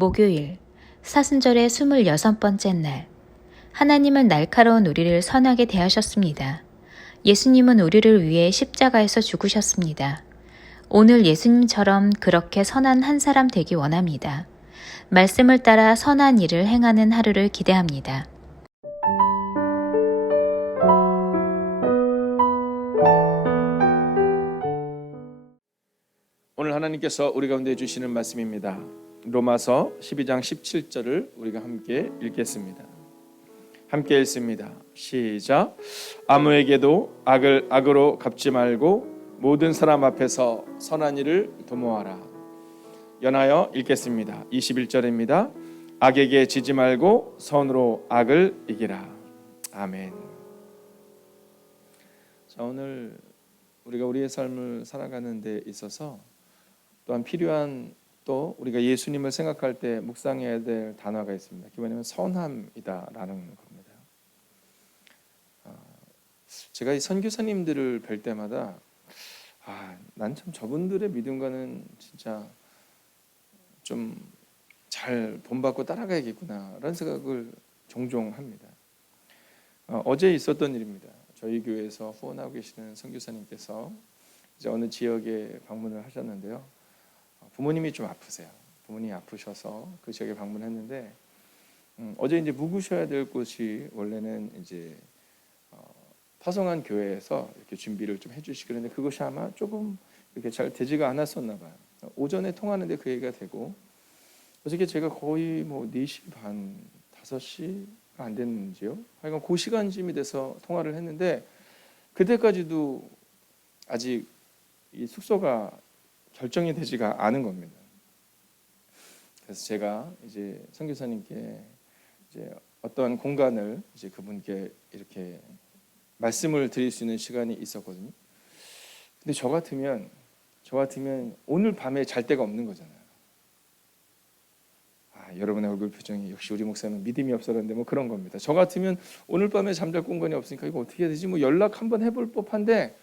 목요일, 사순절의 26번째 날. 하나님은 날카로운 우리를 선하게 대하셨습니다. 예수님은 우리를 위해 십자가에서 죽으셨습니다. 오늘 예수님처럼 그렇게 선한 한 사람 되기 원합니다. 말씀을 따라 선한 일을 행하는 하루를 기대합니다. 오늘 하나님께서 우리 가운데 주시는 말씀입니다. 로마서 12장 17절을 우리가 함께 읽겠습니다. 함께 읽습니다. 시작. 아무에게도 악을 악으로 갚지 말고 모든 사람 앞에서 선한 일을 도모하라. 연하여 읽겠습니다. 21절입니다. 악에게 지지 말고 선으로 악을 이기라. 아멘. 자, 오늘 우리가 우리의 삶을 살아가는 데 있어서 또한 필요한 또 우리가 예수님을 생각할 때 묵상해야 될 단어가 있습니다. 그게 뭐냐면 선함이다라는 겁니다. 제가 이 선교사님들을 뵐 때마다 난 참 저분들의 믿음과는 진짜 좀 잘 본받고 따라가야겠구나라는 생각을 종종 합니다. 어제 있었던 일입니다. 저희 교회에서 후원하고 계시는 선교사님께서 이제 어느 지역에 방문을 하셨는데요. 부모님이 좀 아프세요. 부모님이 아프셔서 그 지역에 방문했는데 어제 이제 묵으셔야 될 곳이 원래는 이제 파송한 교회에서 이렇게 준비를 좀 해주시고 그랬는데 그것이 아마 조금 이렇게 잘 되지가 않았었나 봐요. 오전에 통하는데 그 얘기가 되고 어저께 제가 거의 뭐 4시 반, 5시가 안 됐는지요. 하여간 그 시간쯤이 돼서 통화를 했는데 그때까지도 아직 이 숙소가 결정이 되지가 않은 겁니다. 그래서 제가 이제 선교사님께 이제 어떠한 공간을 이제 그분께 이렇게 말씀을 드릴 수 있는 시간이 있었거든요. 근데 저 같으면 오늘 밤에 잘 데가 없는 거잖아요. 여러분의 얼굴 표정이 역시 우리 목사는 믿음이 없어 그런데 뭐 그런 겁니다. 저 같으면 오늘 밤에 잠잘 공간이 없으니까 이거 어떻게 해야 되지? 뭐 연락 한번 해볼 법한데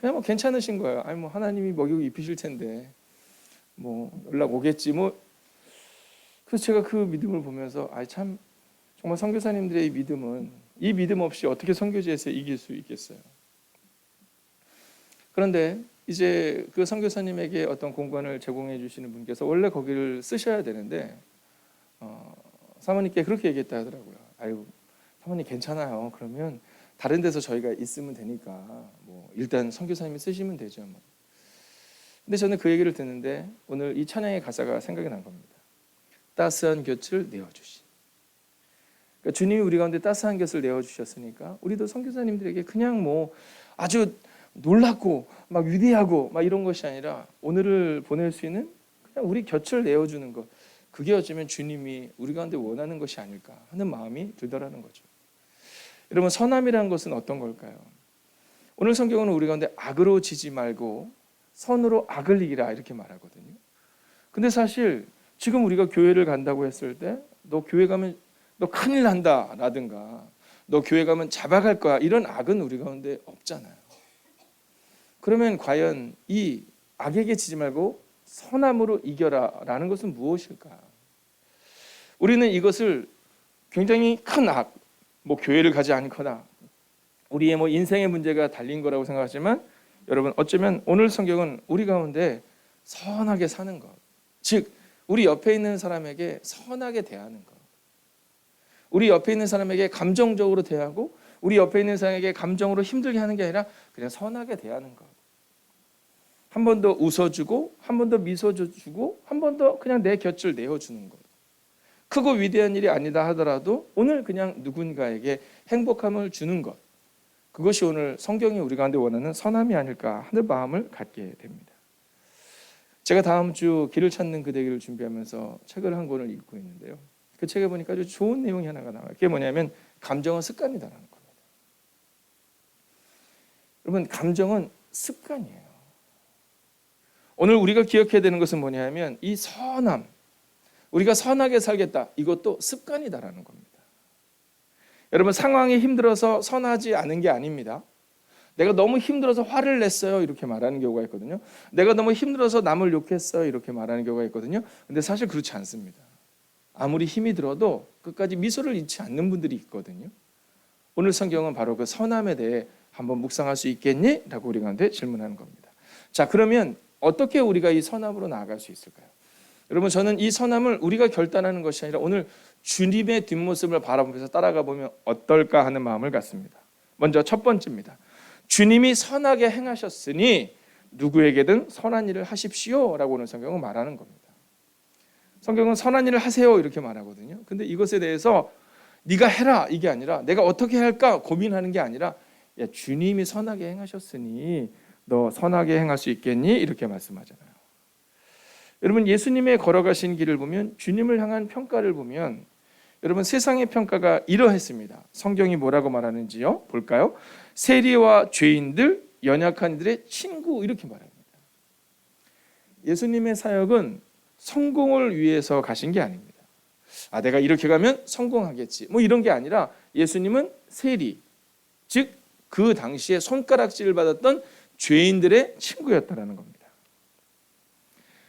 그냥 뭐 괜찮으신 거예요. 뭐 하나님이 먹이고 입히실 텐데 뭐 연락 오겠지 뭐. 그래서 제가 그 믿음을 보면서 참 정말 선교사님들의 이 믿음 없이 어떻게 선교지에서 이길 수 있겠어요. 그런데 이제 그 선교사님에게 어떤 공간을 제공해 주시는 분께서 원래 거기를 쓰셔야 되는데 사모님께 그렇게 얘기했다 하더라고요. 사모님 괜찮아요. 그러면 다른 데서 저희가 있으면 되니까 뭐 일단 선교사님이 쓰시면 되죠. 뭐. 근데 저는 그 얘기를 듣는데 오늘 이 찬양의 가사가 생각이 난 겁니다. 따스한 곁을 내어주신. 그러니까 주님이 우리 가운데 따스한 곁을 내어주셨으니까 우리도 선교사님들에게 그냥 뭐 아주 놀랍고 막 위대하고 막 이런 것이 아니라 오늘을 보낼 수 있는 그냥 우리 곁을 내어주는 것. 그게 어쩌면 주님이 우리 가운데 원하는 것이 아닐까 하는 마음이 들더라는 거죠. 여러분, 선함이라는 것은 어떤 걸까요? 오늘 성경은 우리 가운데 악으로 지지 말고 선으로 악을 이기라 이렇게 말하거든요. 근데 사실 지금 우리가 교회를 간다고 했을 때 너 교회 가면 너 큰일 난다 라든가 너 교회 가면 잡아갈 거야 이런 악은 우리 가운데 없잖아요. 그러면 과연 이 악에게 지지 말고 선함으로 이겨라 라는 것은 무엇일까? 우리는 이것을 굉장히 큰 악, 뭐 교회를 가지 않거나 우리의 뭐 인생의 문제가 달린 거라고 생각하지만 여러분 어쩌면 오늘 성경은 우리 가운데 선하게 사는 것, 즉 우리 옆에 있는 사람에게 선하게 대하는 것, 우리 옆에 있는 사람에게 감정적으로 대하고 우리 옆에 있는 사람에게 감정으로 힘들게 하는 게 아니라 그냥 선하게 대하는 것. 한 번 더 웃어주고 한 번 더 미소 주고 한 번 더 그냥 내 곁을 내어주는 것. 크고 위대한 일이 아니다 하더라도 오늘 그냥 누군가에게 행복함을 주는 것. 그것이 오늘 성경이 우리 가운데 원하는 선함이 아닐까 하는 마음을 갖게 됩니다. 제가 다음 주 길을 찾는 그대 길을 준비하면서 책을 한 권을 읽고 있는데요. 그 책에 보니까 아주 좋은 내용이 하나가 나와요. 그게 뭐냐면 감정은 습관이다라는 겁니다. 여러분, 감정은 습관이에요. 오늘 우리가 기억해야 되는 것은 뭐냐면 이 선함, 우리가 선하게 살겠다, 이것도 습관이다라는 겁니다. 여러분, 상황이 힘들어서 선하지 않은 게 아닙니다. 내가 너무 힘들어서 화를 냈어요 이렇게 말하는 경우가 있거든요. 내가 너무 힘들어서 남을 욕했어요 이렇게 말하는 경우가 있거든요. 근데 사실 그렇지 않습니다. 아무리 힘이 들어도 끝까지 미소를 잃지 않는 분들이 있거든요. 오늘 성경은 바로 그 선함에 대해 한번 묵상할 수 있겠니? 라고 우리 가운데 질문하는 겁니다. 자, 그러면 어떻게 우리가 이 선함으로 나아갈 수 있을까요? 여러분, 저는 이 선함을 우리가 결단하는 것이 아니라 오늘 주님의 뒷모습을 바라보면서 따라가 보면 어떨까 하는 마음을 갖습니다. 먼저 첫 번째입니다. 주님이 선하게 행하셨으니 누구에게든 선한 일을 하십시오 라고 오늘 성경은 말하는 겁니다. 성경은 선한 일을 하세요 이렇게 말하거든요. 근데 이것에 대해서 네가 해라 이게 아니라 내가 어떻게 할까 고민하는 게 아니라 야, 주님이 선하게 행하셨으니 너 선하게 행할 수 있겠니? 이렇게 말씀하잖아요. 여러분, 예수님의 걸어가신 길을 보면, 주님을 향한 평가를 보면 여러분, 세상의 평가가 이러했습니다. 성경이 뭐라고 말하는지요? 볼까요? 세리와 죄인들, 연약한 이들의 친구 이렇게 말합니다. 예수님의 사역은 성공을 위해서 가신 게 아닙니다. 내가 이렇게 가면 성공하겠지 뭐 이런 게 아니라 예수님은 세리, 즉 그 당시에 손가락질을 받았던 죄인들의 친구였다라는 겁니다.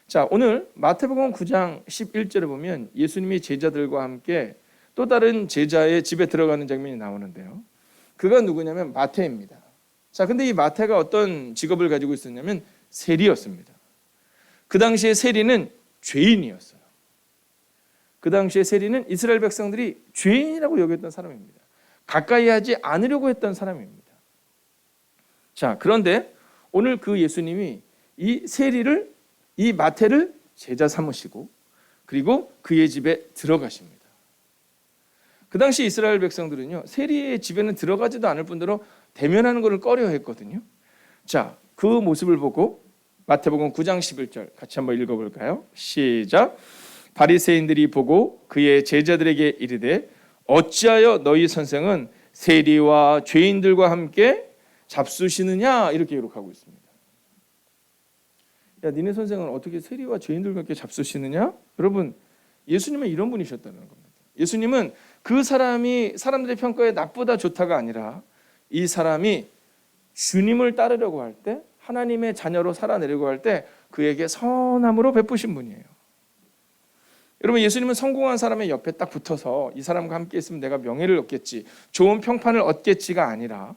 자, 오늘 마태복음 9장 11절에 보면 예수님이 제자들과 함께 또 다른 제자의 집에 들어가는 장면이 나오는데요. 그가 누구냐면 마태입니다. 자, 근데 이 마태가 어떤 직업을 가지고 있었냐면 세리였습니다. 그 당시에 세리는 죄인이었어요. 그 당시에 세리는 이스라엘 백성들이 죄인이라고 여겼던 사람입니다. 가까이 하지 않으려고 했던 사람입니다. 자, 그런데 오늘 그 예수님이 이 세리를, 이 마태를 제자 삼으시고 그리고 그의 집에 들어가십니다. 그 당시 이스라엘 백성들은요, 세리의 집에는 들어가지도 않을 뿐더러 대면하는 것을 꺼려했거든요. 자, 그 모습을 보고 마태복음 9장 11절 같이 한번 읽어볼까요? 시작. 바리새인들이 보고 그의 제자들에게 이르되 어찌하여 너희 선생은 세리와 죄인들과 함께 잡수시느냐 이렇게 기록하고 있습니다. 야, 니네 선생은 어떻게 세리와 죄인들과 함께 잡수시느냐? 여러분, 예수님은 이런 분이셨다는 겁니다. 예수님은 그 사람이 사람들의 평가에 나쁘다 좋다가 아니라 이 사람이 주님을 따르려고 할 때, 하나님의 자녀로 살아내려고 할 때 그에게 선함으로 베푸신 분이에요. 여러분, 예수님은 성공한 사람의 옆에 딱 붙어서 이 사람과 함께 있으면 내가 명예를 얻겠지, 좋은 평판을 얻겠지가 아니라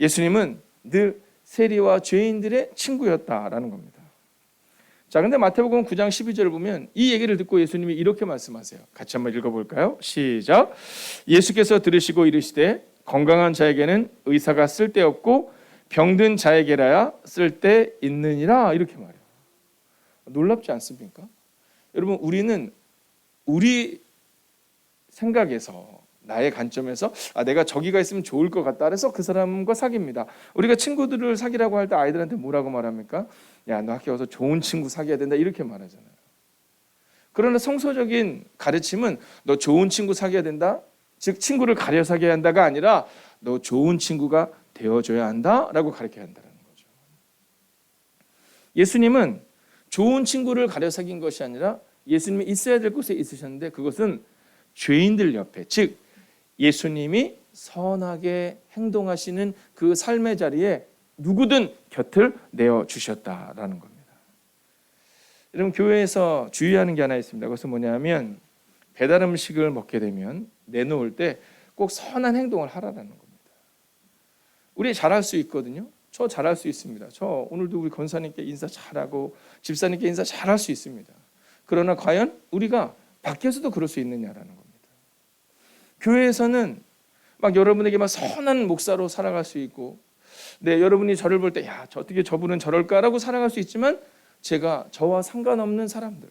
예수님은 늘 세리와 죄인들의 친구였다라는 겁니다. 자, 근데 마태복음 9장 12절을 보면 이 얘기를 듣고 예수님이 이렇게 말씀하세요. 같이 한번 읽어볼까요? 시작. 예수께서 들으시고 이르시되 건강한 자에게는 의사가 쓸데없고 병든 자에게라야 쓸데 있느니라 이렇게 말해요. 놀랍지 않습니까? 여러분, 우리는 우리 생각에서, 나의 관점에서 내가 저기가 있으면 좋을 것 같다 그래서 그 사람과 사귀입니다. 우리가 친구들을 사귀라고 할 때 아이들한테 뭐라고 말합니까? 야, 너 학교 와서 좋은 친구 사귀어야 된다 이렇게 말하잖아요. 그러나 성서적인 가르침은 너 좋은 친구 사귀어야 된다, 즉 친구를 가려 사귀어야 한다가 아니라 너 좋은 친구가 되어줘야 한다라고 가르쳐야 한다는 거죠. 예수님은 좋은 친구를 가려 사귄 것이 아니라 예수님이 있어야 될 곳에 있으셨는데 그것은 죄인들 옆에, 즉 예수님이 선하게 행동하시는 그 삶의 자리에 누구든 곁을 내어주셨다라는 겁니다. 여러분, 교회에서 주의하는 게 하나 있습니다. 그것은 뭐냐면 배달 음식을 먹게 되면 내놓을 때 꼭 선한 행동을 하라는 겁니다. 우리 잘할 수 있거든요. 저 잘할 수 있습니다. 저 오늘도 우리 권사님께 인사 잘하고 집사님께 인사 잘할 수 있습니다. 그러나 과연 우리가 밖에서도 그럴 수 있느냐라는 겁니다. 교회에서는 막 여러분에게 막 선한 목사로 살아갈 수 있고, 네, 여러분이 저를 볼 때 야, 어떻게 저분은 저럴까라고 살아갈 수 있지만 제가 저와 상관없는 사람들,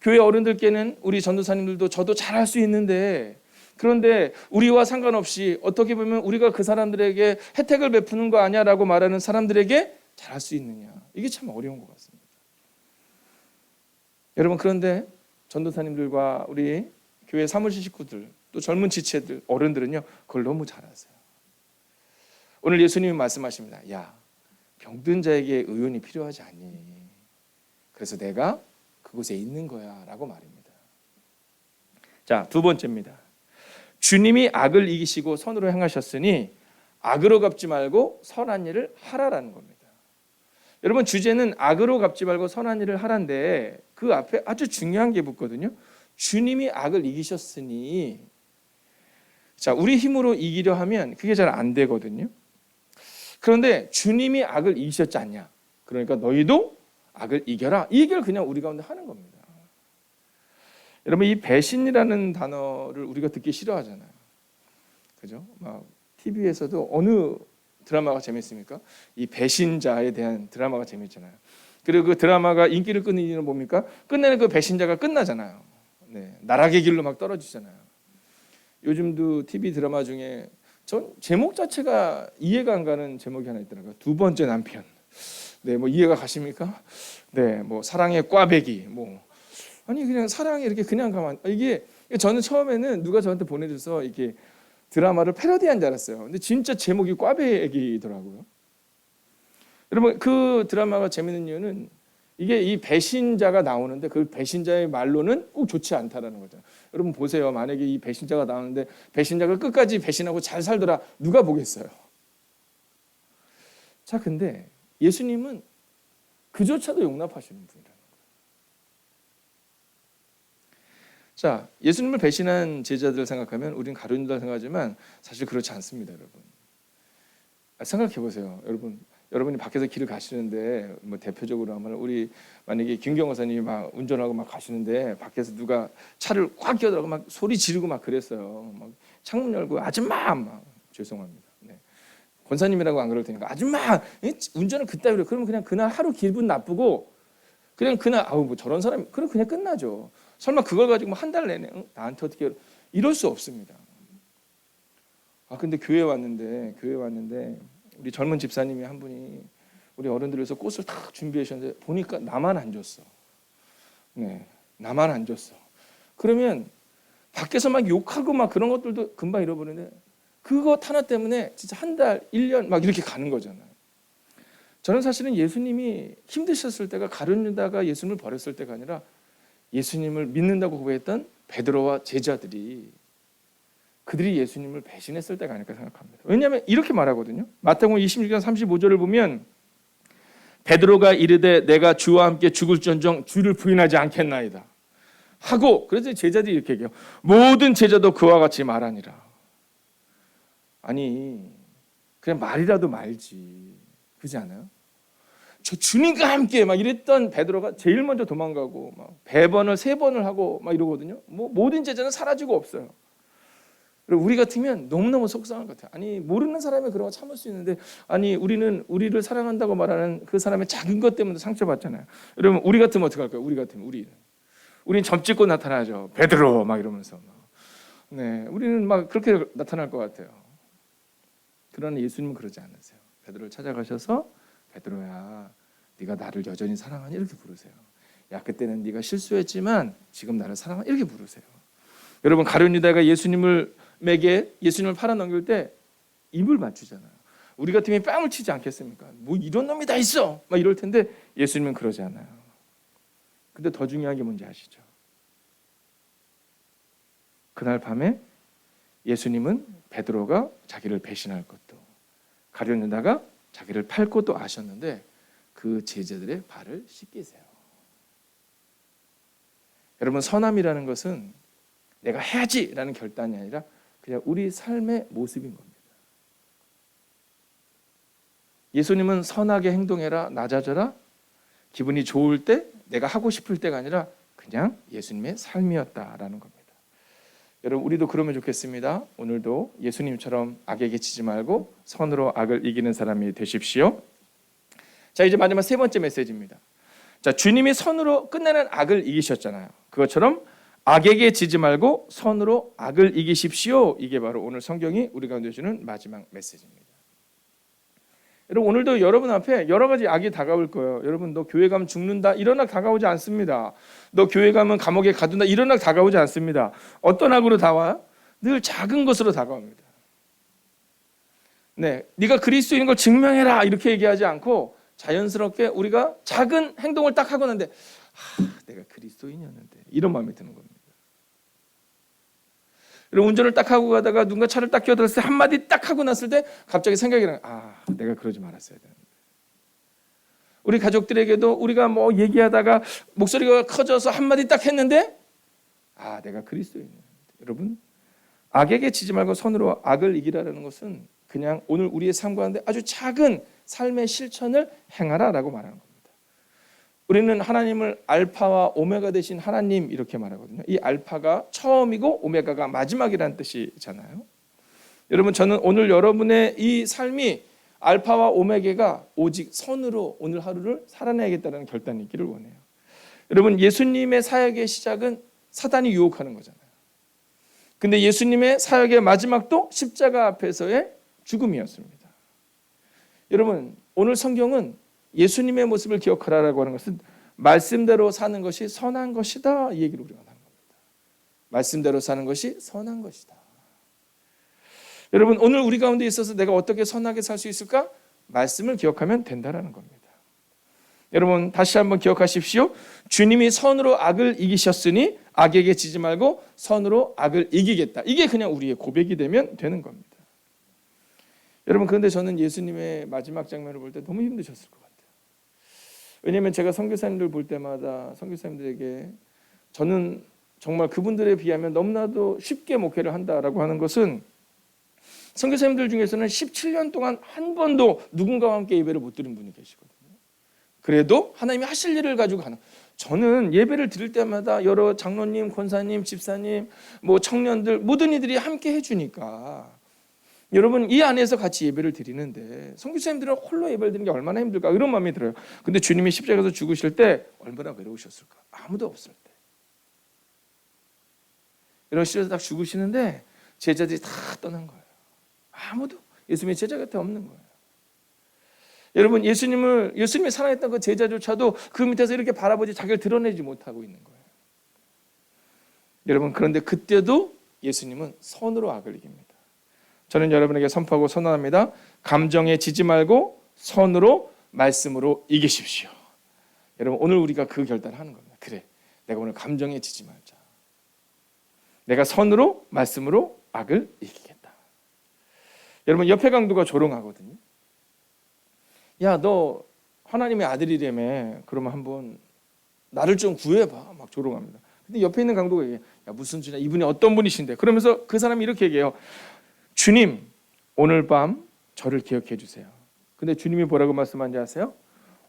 교회 어른들께는 우리 전도사님들도 저도 잘할 수 있는데, 그런데 우리와 상관없이 어떻게 보면 우리가 그 사람들에게 혜택을 베푸는 거 아니야라고 말하는 사람들에게 잘할 수 있느냐, 이게 참 어려운 것 같습니다. 여러분, 그런데 전도사님들과 우리 교회 사무실 식구들, 또 젊은 지체들, 어른들은요 그걸 너무 잘하세요. 오늘 예수님이 말씀하십니다. 야, 병든 자에게 의원이 필요하지 않니? 그래서 내가 그곳에 있는 거야 라고 말입니다. 자, 두 번째입니다. 주님이 악을 이기시고 선으로 행하셨으니 악으로 갚지 말고 선한 일을 하라라는 겁니다. 여러분 주제는 악으로 갚지 말고 선한 일을 하란데 그 앞에 아주 중요한 게 붙거든요. 주님이 악을 이기셨으니 자 우리 힘으로 이기려 하면 그게 잘 안 되거든요. 그런데 주님이 악을 이기셨지 않냐. 그러니까 너희도 악을 이겨라. 이 얘기를 그냥 우리 가운데 하는 겁니다. 여러분 이 배신이라는 단어를 우리가 듣기 싫어하잖아요. 그죠? 막 TV에서도 어느 드라마가 재밌습니까? 이 배신자에 대한 드라마가 재밌잖아요. 그리고 그 드라마가 인기를 끄는 이유는 뭡니까? 끝내는 그 배신자가 끝나잖아요. 네, 나락의 길로 막 떨어지잖아요. 요즘도 TV 드라마 중에 전 제목 자체가 이해가 안 가는 제목이 하나 있더라고요. 두 번째 남편. 네, 뭐 이해가 가십니까? 네, 뭐 사랑의 꽈배기. 뭐 아니 그냥 사랑이 이렇게 그냥 가만. 이게 저는 처음에는 누가 저한테 보내줘서 이렇게 드라마를 패러디한 줄 알았어요. 근데 진짜 제목이 꽈배기더라고요. 여러분 그 드라마가 재밌는 이유는 이게 이 배신자가 나오는데 그 배신자의 말로는 꼭 좋지 않다라는 거죠. 여러분 보세요. 만약에 이 배신자가 나오는데 배신자가 끝까지 배신하고 잘 살더라. 누가 보겠어요? 자, 근데 예수님은 그조차도 용납하시는 분이라는 거예요. 자, 예수님을 배신한 제자들을 생각하면 우리는 가룟 유다를 생각하지만 사실 그렇지 않습니다, 여러분. 생각해 보세요, 여러분. 여러분이 밖에서 길을 가시는데 뭐 대표적으로 하면 우리 만약에 김경호 선생님이 막 운전하고 막 가시는데 밖에서 누가 차를 꽉 끼어들고 막 소리 지르고 막 그랬어요. 막 창문 열고 아줌마 막 죄송합니다. 네. 권사님이라고 안 그럴 테니까 아줌마 운전을 그따위로 그러면 그냥 그날 하루 기분 나쁘고 그냥 그날 아우 뭐 저런 사람이 그럼 그냥 끝나죠. 설마 그걸 가지고 뭐 한 달 내내 나한테 어떻게 이럴 수 없습니다. 아 근데 교회 왔는데 우리 젊은 집사님이 한 분이 우리 어른들 위해서 꽃을 탁 준비하셨는데 보니까 나만 안 줬어. 네, 나만 안 줬어. 그러면 밖에서 막 욕하고 막 그런 것들도 금방 잃어버리는데 그거 하나 때문에 진짜 한 달, 1년 막 이렇게 가는 거잖아요. 저는 사실은 예수님이 힘드셨을 때가 가룟 유다가 예수님을 버렸을 때가 아니라 예수님을 믿는다고 고백했던 베드로와 제자들이 그들이 예수님을 배신했을 때가 아닐까 생각합니다. 왜냐하면 이렇게 말하거든요. 마태복음 26장 35절을 보면 베드로가 이르되 내가 주와 함께 죽을지언정 주를 부인하지 않겠나이다 하고 그래서 제자들이 이렇게 얘기해요. 모든 제자도 그와 같이 말하니라. 아니 그냥 말이라도 말지 그렇지 않아요? 저 주님과 함께 막 이랬던 베드로가 제일 먼저 도망가고 막 배번을 3번을 하고 막 이러거든요. 뭐 모든 제자는 사라지고 없어요. 그리고 우리 같으면 너무너무 속상할 것 같아요. 아니 모르는 사람이 그런 거 참을 수 있는데 아니 우리는 우리를 사랑한다고 말하는 그 사람의 작은 것 때문에 상처받잖아요. 여러분 우리 같으면 어떻게 할까요? 우리 같으면 우리는 점찍고 나타나죠. 베드로 막 이러면서 네 우리는 막 그렇게 나타날 것 같아요. 그러나 예수님은 그러지 않으세요. 베드로를 찾아가셔서 베드로야 네가 나를 여전히 사랑하니 이렇게 부르세요. 야 그때는 네가 실수했지만 지금 나를 사랑하니 이렇게 부르세요. 여러분 가룟 유다가 예수님에게 예수님을 팔아넘길 때 입을 맞추잖아요. 우리 같으면 뺨을 치지 않겠습니까? 뭐 이런 놈이 다 있어 막 이럴 텐데 예수님은 그러지 않아요. 근데 더 중요한 게 뭔지 아시죠? 그날 밤에 예수님은 베드로가 자기를 배신할 것도 가룟 유다가 자기를 팔 것도 아셨는데 그 제자들의 발을 씻기세요. 여러분 선함이라는 것은 내가 해야지라는 결단이 아니라 그냥 우리 삶의 모습인 겁니다. 예수님은 선하게 행동해라, 낮아져라, 기분이 좋을 때, 내가 하고 싶을 때가 아니라 그냥 예수님의 삶이었다라는 겁니다. 여러분 우리도 그러면 좋겠습니다. 오늘도 예수님처럼 악에게 치지 말고 선으로 악을 이기는 사람이 되십시오. 자 이제 마지막 3번째 메시지입니다. 자 주님이 선으로 끝내는 악을 이기셨잖아요. 그것처럼 악에게 지지 말고 선으로 악을 이기십시오. 이게 바로 오늘 성경이 우리 가운데 주는 마지막 메시지입니다. 여러분 오늘도 여러분 앞에 여러 가지 악이 다가올 거예요. 여러분 너 교회 가면 죽는다 이런 악 다가오지 않습니다. 너 교회 가면 감옥에 가둔다 이런 악 다가오지 않습니다. 어떤 악으로 다와요? 늘 작은 것으로 다가옵니다. 네, 네가 그리스도인 걸 증명해라 이렇게 얘기하지 않고 자연스럽게 우리가 작은 행동을 딱 하고 나는데 내가 그리스도인이었는데 이런 마음이 드는 겁니다. 운전을 딱 하고 가다가 누군가 차를 딱 끼어들었을 때 한마디 딱 하고 났을 때 갑자기 생각이 나요. 내가 그러지 말았어야 되는데. 우리 가족들에게도 우리가 뭐 얘기하다가 목소리가 커져서 한마디 딱 했는데 내가 그리스도인이야. 여러분, 악에게 지지 말고 선으로 악을 이기라는 것은 그냥 오늘 우리의 삶 가운데 아주 작은 삶의 실천을 행하라라고 말하는 겁니다. 우리는 하나님을 알파와 오메가 되신 하나님 이렇게 말하거든요. 이 알파가 처음이고 오메가가 마지막이라는 뜻이잖아요. 여러분, 저는 오늘 여러분의 이 삶이 알파와 오메가가 오직 선으로 오늘 하루를 살아내야겠다는 결단이 있기를 원해요. 여러분, 예수님의 사역의 시작은 사단이 유혹하는 거잖아요. 근데 예수님의 사역의 마지막도 십자가 앞에서의 죽음이었습니다. 여러분, 오늘 성경은 예수님의 모습을 기억하라라고 하는 것은 말씀대로 사는 것이 선한 것이다, 이 얘기를 우리가 하는 겁니다. 말씀대로 사는 것이 선한 것이다. 여러분, 오늘 우리 가운데 있어서 내가 어떻게 선하게 살 수 있을까? 말씀을 기억하면 된다라는 겁니다. 여러분, 다시 한번 기억하십시오. 주님이 선으로 악을 이기셨으니 악에게 지지 말고 선으로 악을 이기겠다. 이게 그냥 우리의 고백이 되면 되는 겁니다. 여러분, 그런데 저는 예수님의 마지막 장면을 볼 때 너무 힘드셨을 것 같아요. 왜냐하면 제가 선교사님들 볼 때마다 선교사님들에게 저는 정말 그분들에 비하면 너무나도 쉽게 목회를 한다라고 하는 것은 선교사님들 중에서는 17년 동안 한 번도 누군가와 함께 예배를 못 드린 분이 계시거든요. 그래도 하나님이 하실 일을 가지고 가는. 저는 예배를 드릴 때마다 여러 장로님, 권사님, 집사님, 뭐 청년들 모든 이들이 함께 해주니까 여러분, 이 안에서 같이 예배를 드리는데 선교사님들은 홀로 예배를 드리는 게 얼마나 힘들까, 이런 마음이 들어요. 근데 주님이 십자가에서 죽으실 때 얼마나 외로우셨을까. 아무도 없을 때. 이러시면서 딱 죽으시는데 제자들이 다 떠난 거예요. 아무도 예수님의 제자 곁에 없는 거예요. 여러분, 예수님이 사랑했던 그 제자조차도 그 밑에서 이렇게 바라보지 자기를 드러내지 못하고 있는 거예요. 여러분, 그런데 그때도 예수님은 선으로 악을 이깁니다. 저는 여러분에게 선포하고 선언합니다. 감정에 지지 말고 선으로, 말씀으로 이기십시오. 여러분, 오늘 우리가 그 결단을 하는 겁니다. 그래, 내가 오늘 감정에 지지 말자. 내가 선으로, 말씀으로 악을 이기겠다. 여러분, 옆에 강도가 조롱하거든요. 야, 너 하나님의 아들이라며, 그러면 한번 나를 좀 구해봐, 막 조롱합니다. 근데 옆에 있는 강도가 얘기해, 야, 무슨 주냐, 이분이 어떤 분이신데. 그러면서 그 사람이 이렇게 얘기해요. 주님, 오늘 밤 저를 기억해 주세요. 근데 주님이 뭐라고 말씀하는지 아세요?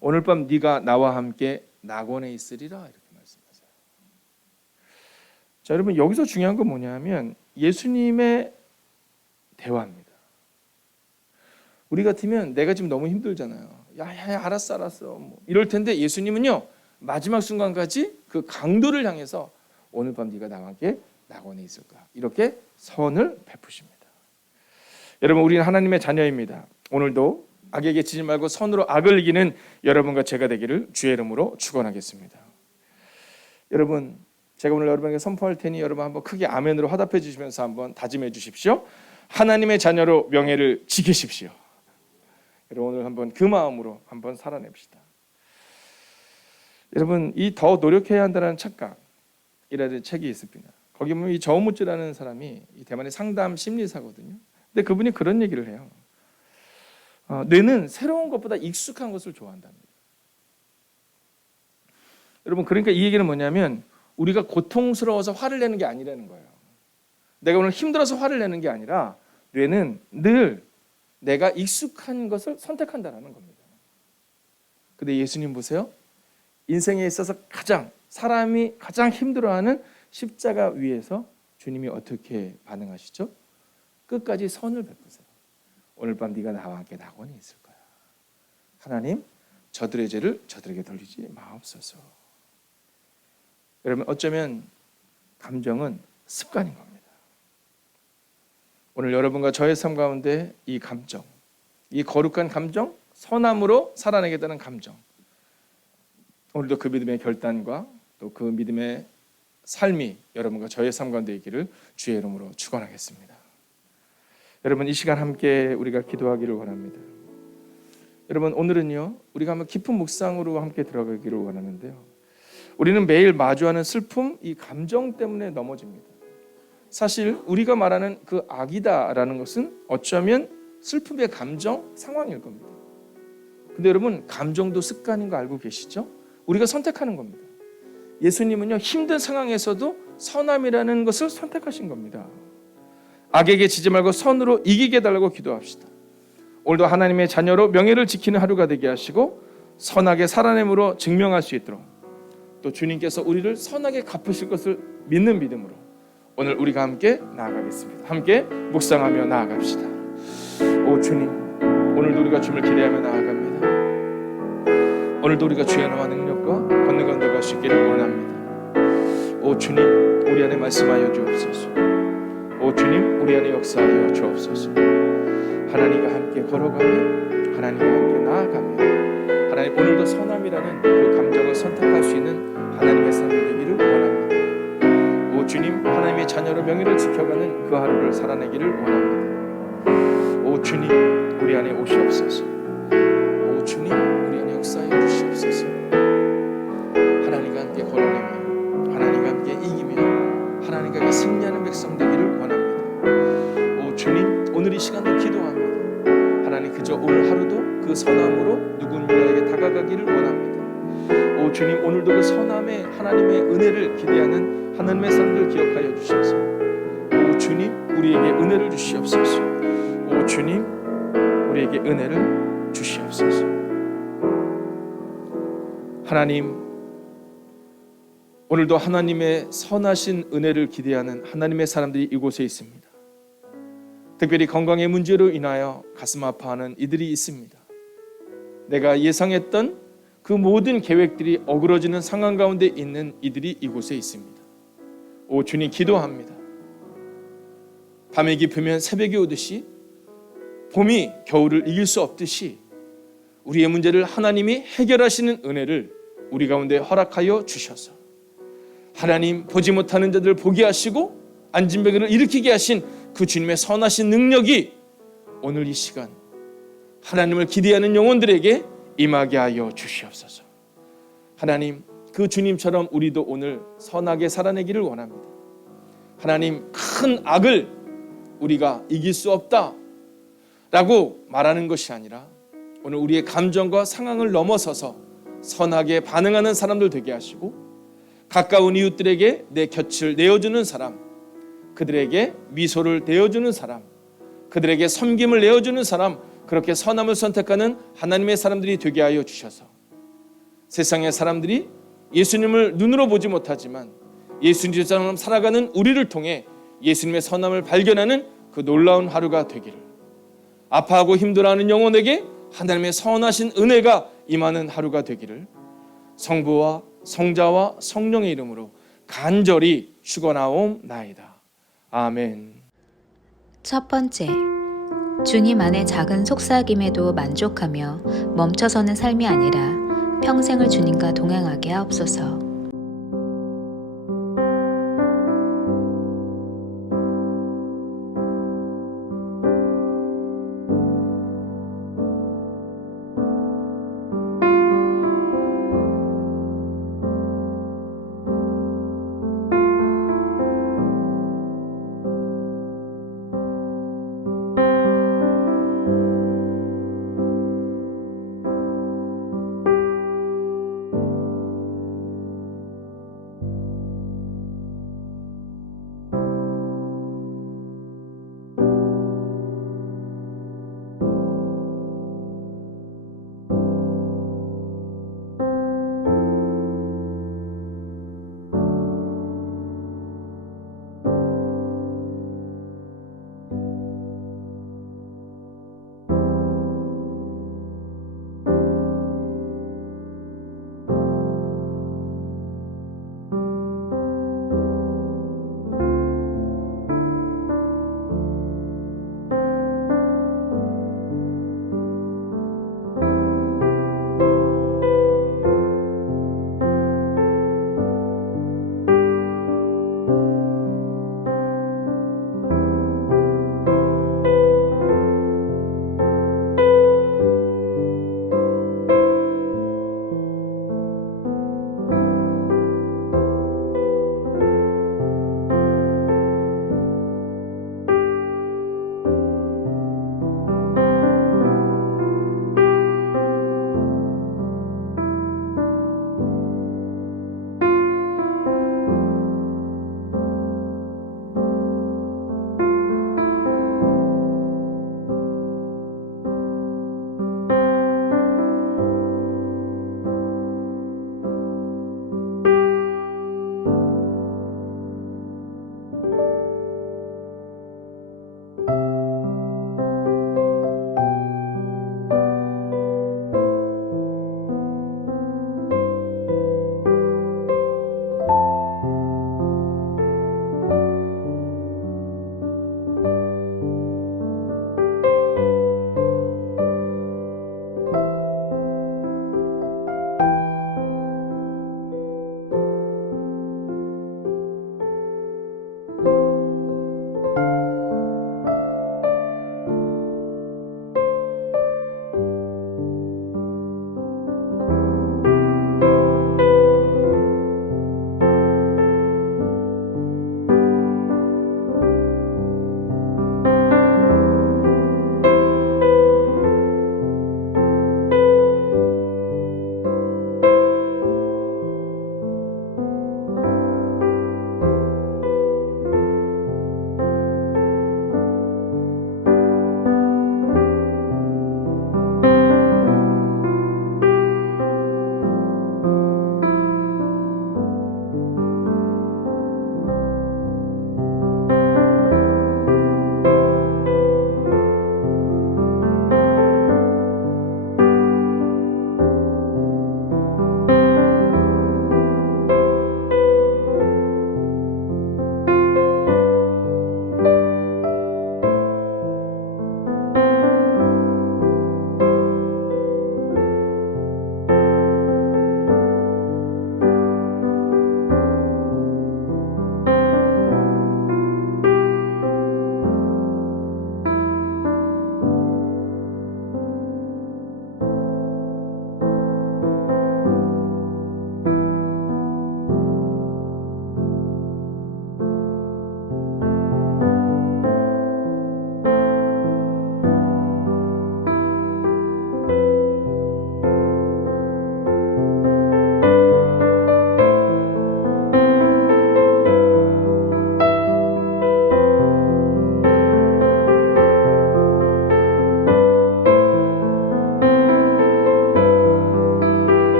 오늘 밤 네가 나와 함께 낙원에 있으리라, 이렇게 말씀하세요. 자, 여러분, 여기서 중요한 건 뭐냐면 예수님의 대화입니다. 우리 같으면 내가 지금 너무 힘들잖아요. 야, 알았어 뭐 이럴 텐데 예수님은요, 마지막 순간까지 그 강도를 향해서 오늘 밤 네가 나와 함께 낙원에 있을 거야, 이렇게 선을 베푸십니다. 여러분, 우리는 하나님의 자녀입니다. 오늘도 악에게 지지 말고 선으로 악을 이기는 여러분과 제가 되기를 주의 이름으로 축원하겠습니다. 여러분, 제가 오늘 여러분에게 선포할 테니 여러분 한번 크게 아멘으로 화답해 주시면서 한번 다짐해 주십시오. 하나님의 자녀로 명예를 지키십시오. 여러분, 오늘 한번 그 마음으로 한번 살아냅시다. 여러분, 이 더 노력해야 한다는 착각이라는 책이 있습니다. 거기 보면 이 저우무츠라는 사람이 이 대만의 상담 심리사거든요. 근데 그분이 그런 얘기를 해요. 뇌는 새로운 것보다 익숙한 것을 좋아한답니다. 여러분, 그러니까 이 얘기는 뭐냐면 우리가 고통스러워서 화를 내는 게 아니라는 거예요. 내가 오늘 힘들어서 화를 내는 게 아니라 뇌는 늘 내가 익숙한 것을 선택한다는 겁니다. 근데 예수님 보세요. 인생에 있어서 사람이 가장 힘들어하는 십자가 위에서 주님이 어떻게 반응하시죠? 끝까지 선을 베푸세요. 오늘 밤 네가 나와 함께 낙원에 있을 거야. 하나님, 저들의 죄를 저들에게 돌리지 마옵소서. 여러분, 어쩌면 감정은 습관인 겁니다. 오늘 여러분과 저의 삶 가운데 이 감정, 이 거룩한 감정, 선함으로 살아내겠다는 감정, 오늘도 그 믿음의 결단과 또 그 믿음의 삶이 여러분과 저의 삶 가운데 있기를 주의 이름으로 축원하겠습니다. 여러분, 이 시간 함께 우리가 기도하기를 원합니다. 여러분, 오늘은요, 우리가 한번 깊은 묵상으로 함께 들어가기를 원하는데요, 우리는 매일 마주하는 슬픔, 이 감정 때문에 넘어집니다. 사실 우리가 말하는 그 악이다라는 것은 어쩌면 슬픔의 감정, 상황일 겁니다. 근데 여러분, 감정도 습관인 거 알고 계시죠? 우리가 선택하는 겁니다. 예수님은요, 힘든 상황에서도 선함이라는 것을 선택하신 겁니다. 악에게 지지 말고 선으로 이기게 해달라고 기도합시다. 오늘도 하나님의 자녀로 명예를 지키는 하루가 되게 하시고 선하게 살아냄으로 증명할 수 있도록, 또 주님께서 우리를 선하게 갚으실 것을 믿는 믿음으로 오늘 우리가 함께 나아가겠습니다. 함께 묵상하며 나아갑시다. 오 주님, 오늘도 우리가 주님을 기대하며 나아갑니다. 오늘도 우리가 주의 나와 능력과 권능과 너가 수 있기를 원합니다. 오 주님, 우리 안에 말씀하여 주옵소서. 오 주님, 우리 안에 역사하여 주옵소서. 하나님과 함께 걸어가며 하나님과 함께 나아가며 하나님, 오늘도 선함이라는 그 감정을 선택할 수 있는 하나님의 삶이 되기를 원합니다. 오 주님, 하나님의 자녀로 명예를 지켜가는 그 하루를 살아내기를 원합니다. 오 주님, 우리 안에 오시옵소서. 오 주님, 우리 안에 역사하여 주시옵소서. 하나님과 함께 걸어내며 하나님과 함께 이기며 하나님과 함께 승리하는 백성 되기를 원합니다. 오 주님, 오늘 이 시간도 기도합니다. 하나님, 그저 오늘 하루도 그 선함으로 누군가에게 다가가기를 원합니다. 오 주님, 오늘도 그 선함의 하나님의 은혜를 기대하는 하나님의 사람들 기억하여 주셔서 오 주님, 우리에게 은혜를 주시옵소서. 오 주님, 우리에게 은혜를 주시옵소서. 하나님, 오늘도 하나님의 선하신 은혜를 기대하는 하나님의 사람들이 이곳에 있습니다. 특별히 건강의 문제로 인하여 가슴 아파하는 이들이 있습니다. 내가 예상했던 그 모든 계획들이 어그러지는 상황 가운데 있는 이들이 이곳에 있습니다. 오 주님, 기도합니다. 밤이 깊으면 새벽이 오듯이, 봄이 겨울을 이길 수 없듯이 우리의 문제를 하나님이 해결하시는 은혜를 우리 가운데 허락하여 주셔서 하나님, 보지 못하는 자들을 보게 하시고 안진병을 일으키게 하신 그 주님의 선하신 능력이 오늘 이 시간 하나님을 기대하는 영혼들에게 임하게 하여 주시옵소서. 하나님, 그 주님처럼 우리도 오늘 선하게 살아내기를 원합니다. 하나님, 큰 악을 우리가 이길 수 없다 라고 말하는 것이 아니라 오늘 우리의 감정과 상황을 넘어서서 선하게 반응하는 사람들 되게 하시고, 가까운 이웃들에게 내 곁을 내어주는 사람, 그들에게 미소를 내어주는 사람, 그들에게 섬김을 내어주는 사람, 그렇게 선함을 선택하는 하나님의 사람들이 되게 하여 주셔서 세상의 사람들이 예수님을 눈으로 보지 못하지만 예수님처럼 살아가는 우리를 통해 예수님의 선함을 발견하는 그 놀라운 하루가 되기를, 아파하고 힘들어하는 영혼에게 하나님의 선하신 은혜가 임하는 하루가 되기를 성부와 성자와 성령의 이름으로 간절히 축원하옵나이다. 아멘. 첫 번째, 주님 안에 작은 속삭임에도 만족하며 멈춰서는 삶이 아니라 평생을 주님과 동행하게 하옵소서.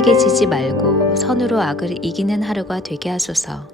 악에게 지지 말고 선으로 악을 이기는 하루가 되게 하소서.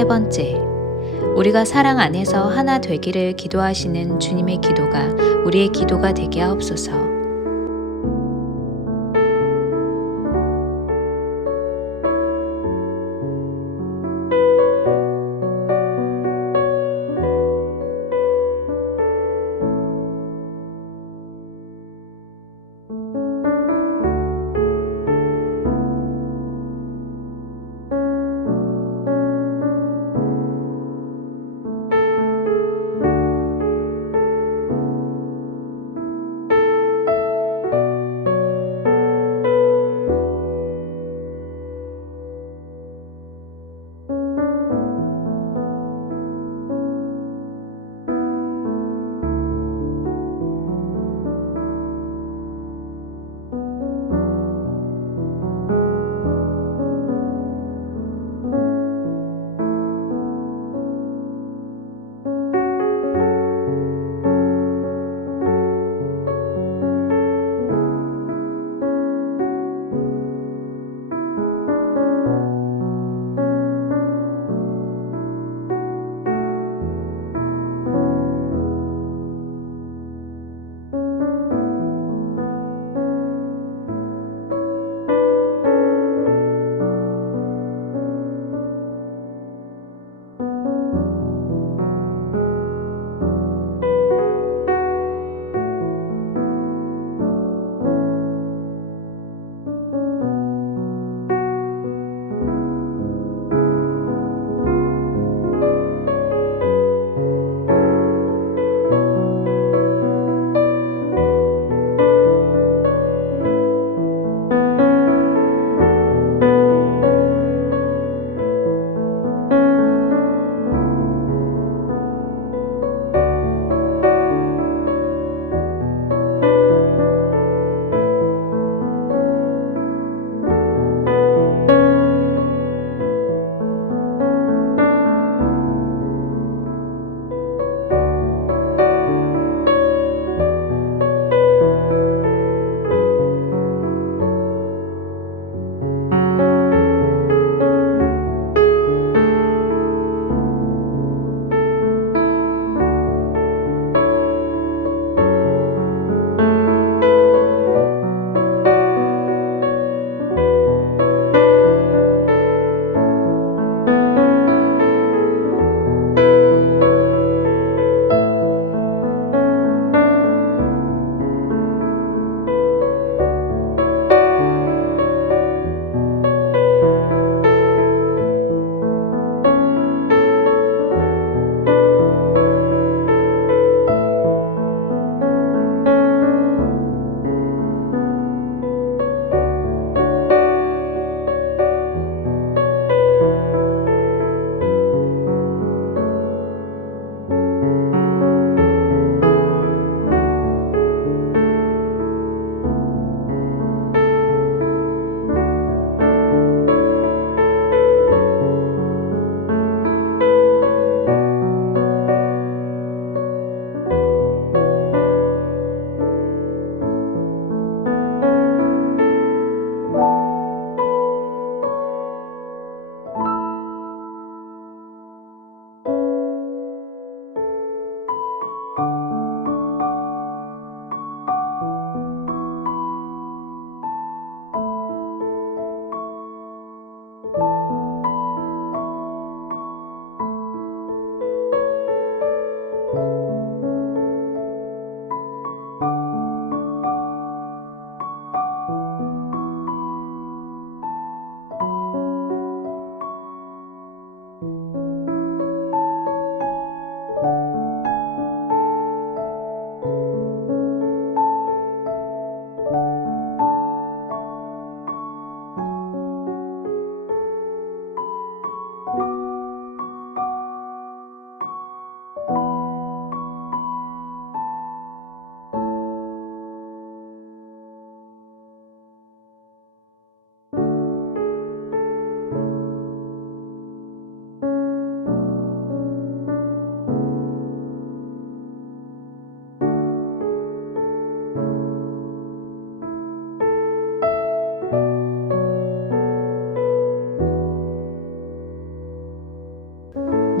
세 번째, 우리가 사랑 안에서 하나 되기를 기도하시는 주님의 기도가 우리의 기도가 되게 하옵소서.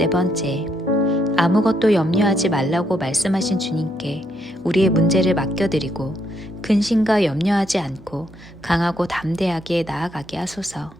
네 번째, 아무것도 염려하지 말라고 말씀하신 주님께 우리의 문제를 맡겨드리고 근심과 염려하지 않고 강하고 담대하게 나아가게 하소서.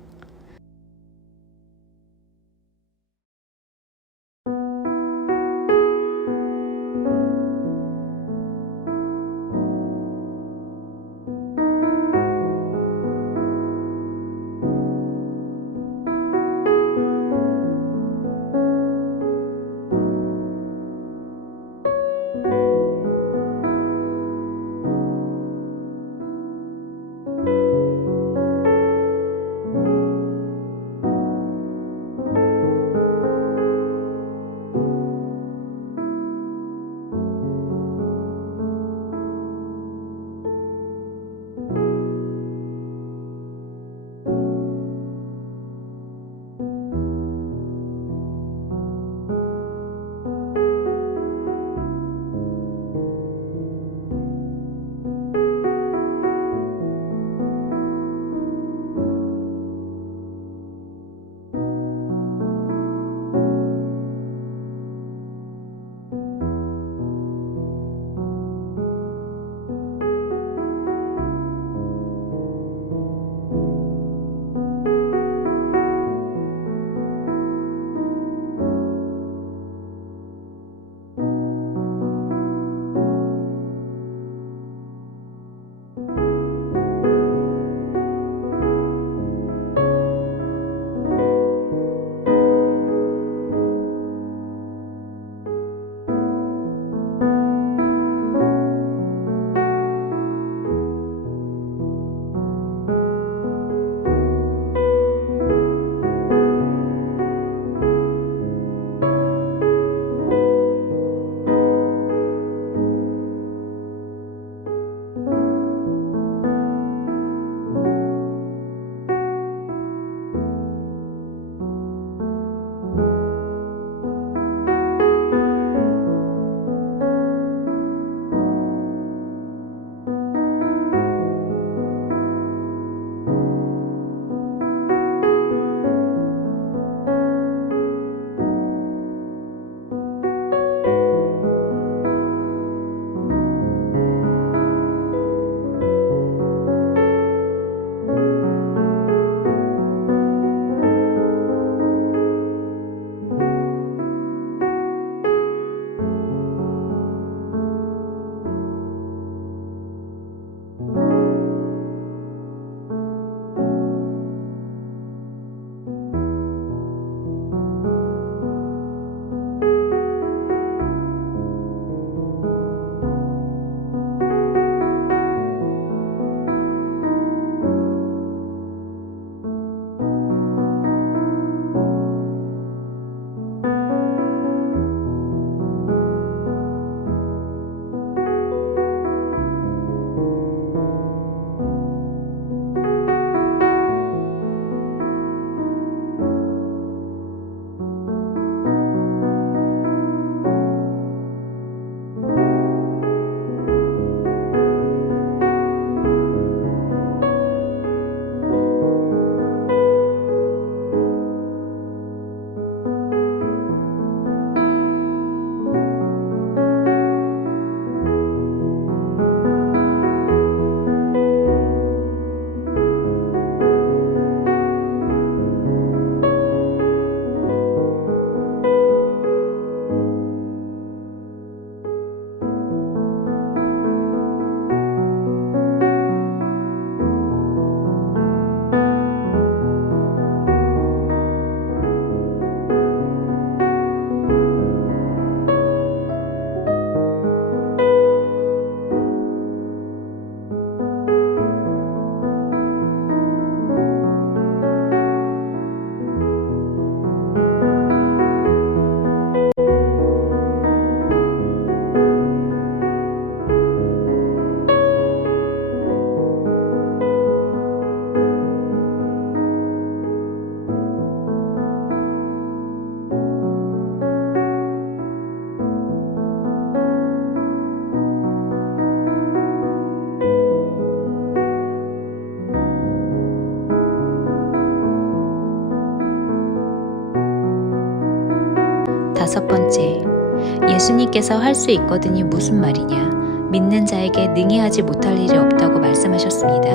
5번째, 예수님께서 할 수 있거든이 무슨 말이냐? 믿는 자에게 능히 하지 못할 일이 없다고 말씀하셨습니다.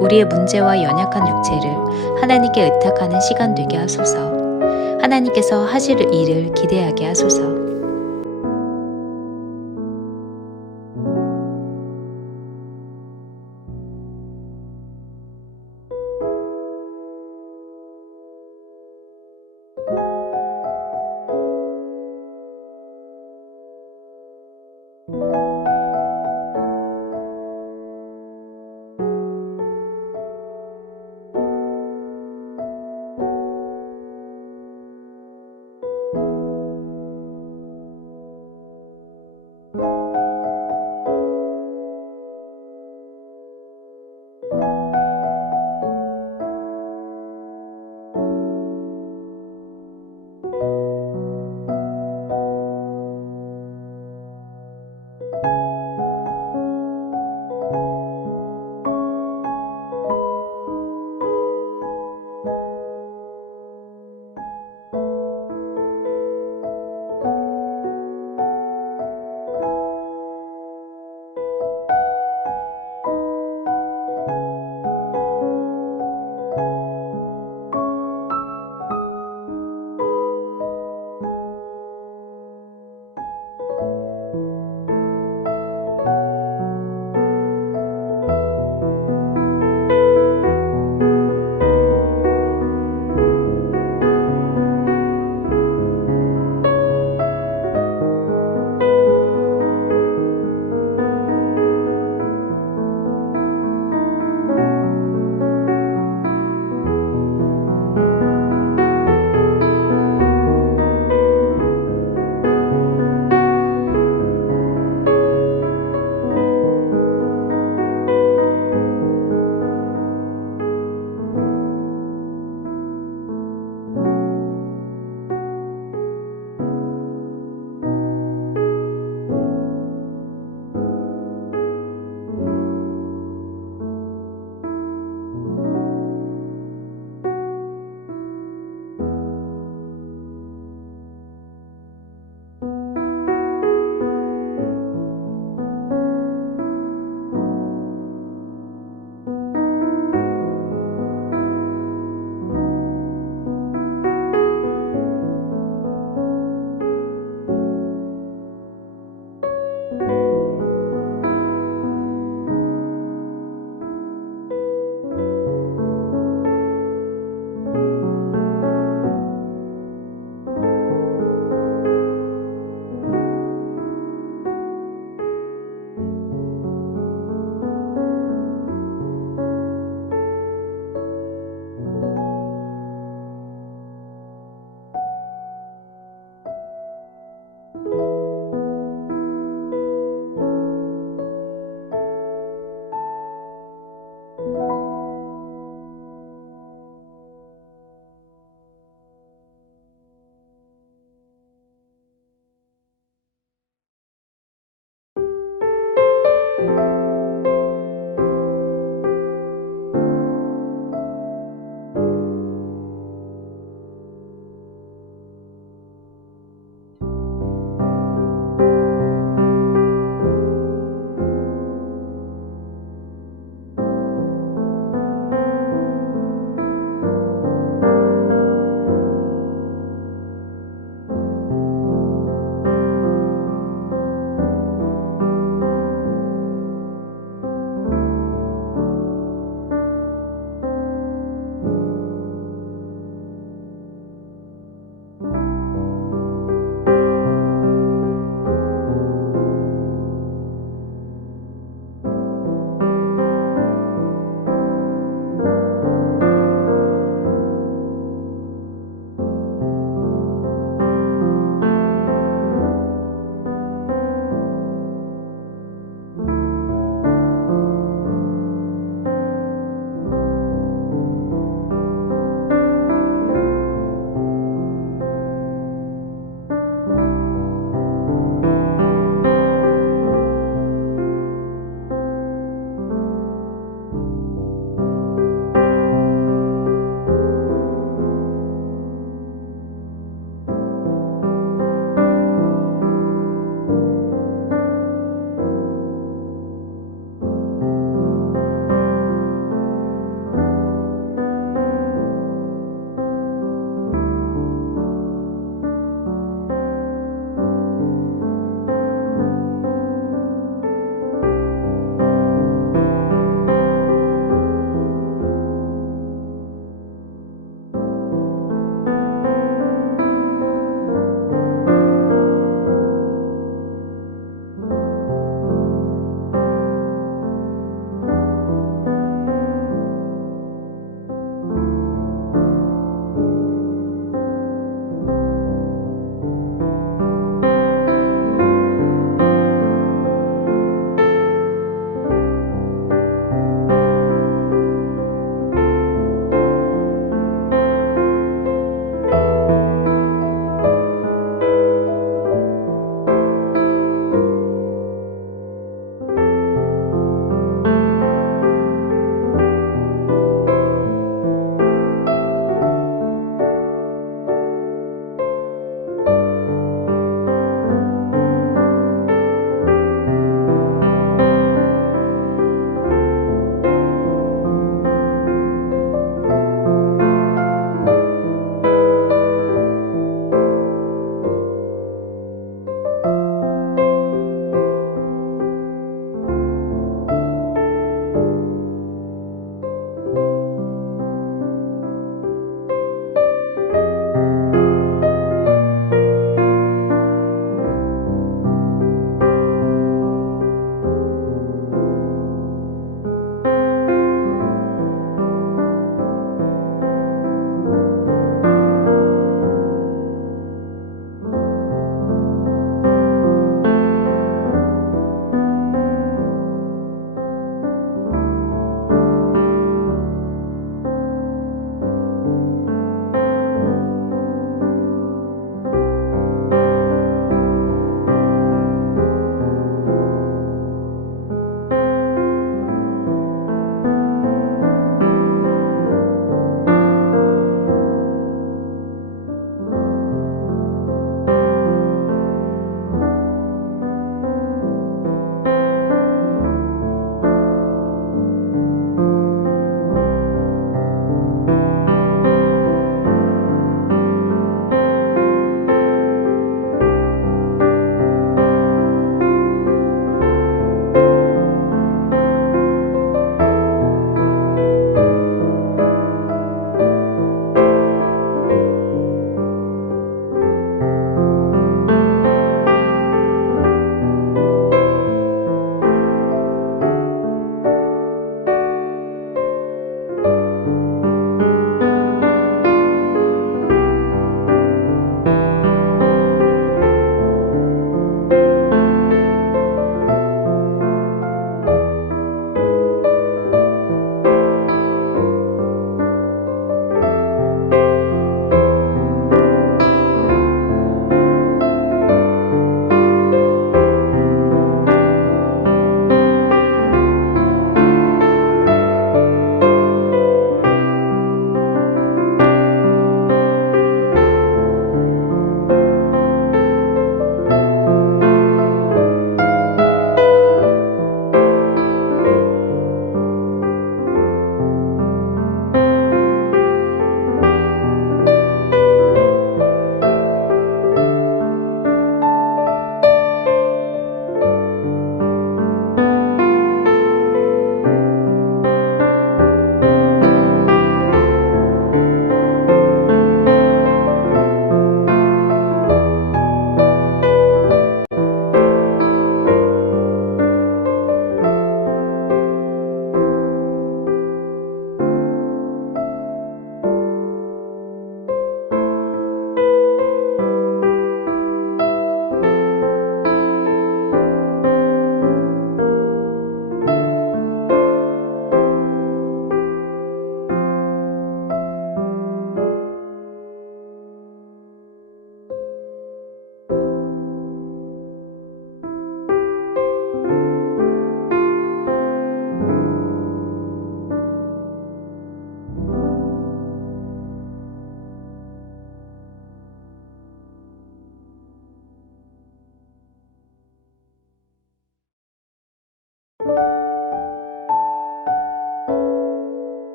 우리의 문제와 연약한 육체를 하나님께 의탁하는 시간 되게 하소서. 하나님께서 하실 일을 기대하게 하소서.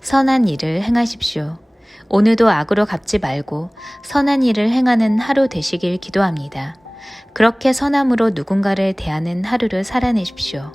선한 일을 행하십시오. 오늘도 악으로 갚지 말고 선한 일을 행하는 하루 되시길 기도합니다. 그렇게 선함으로 누군가를 대하는 하루를 살아내십시오.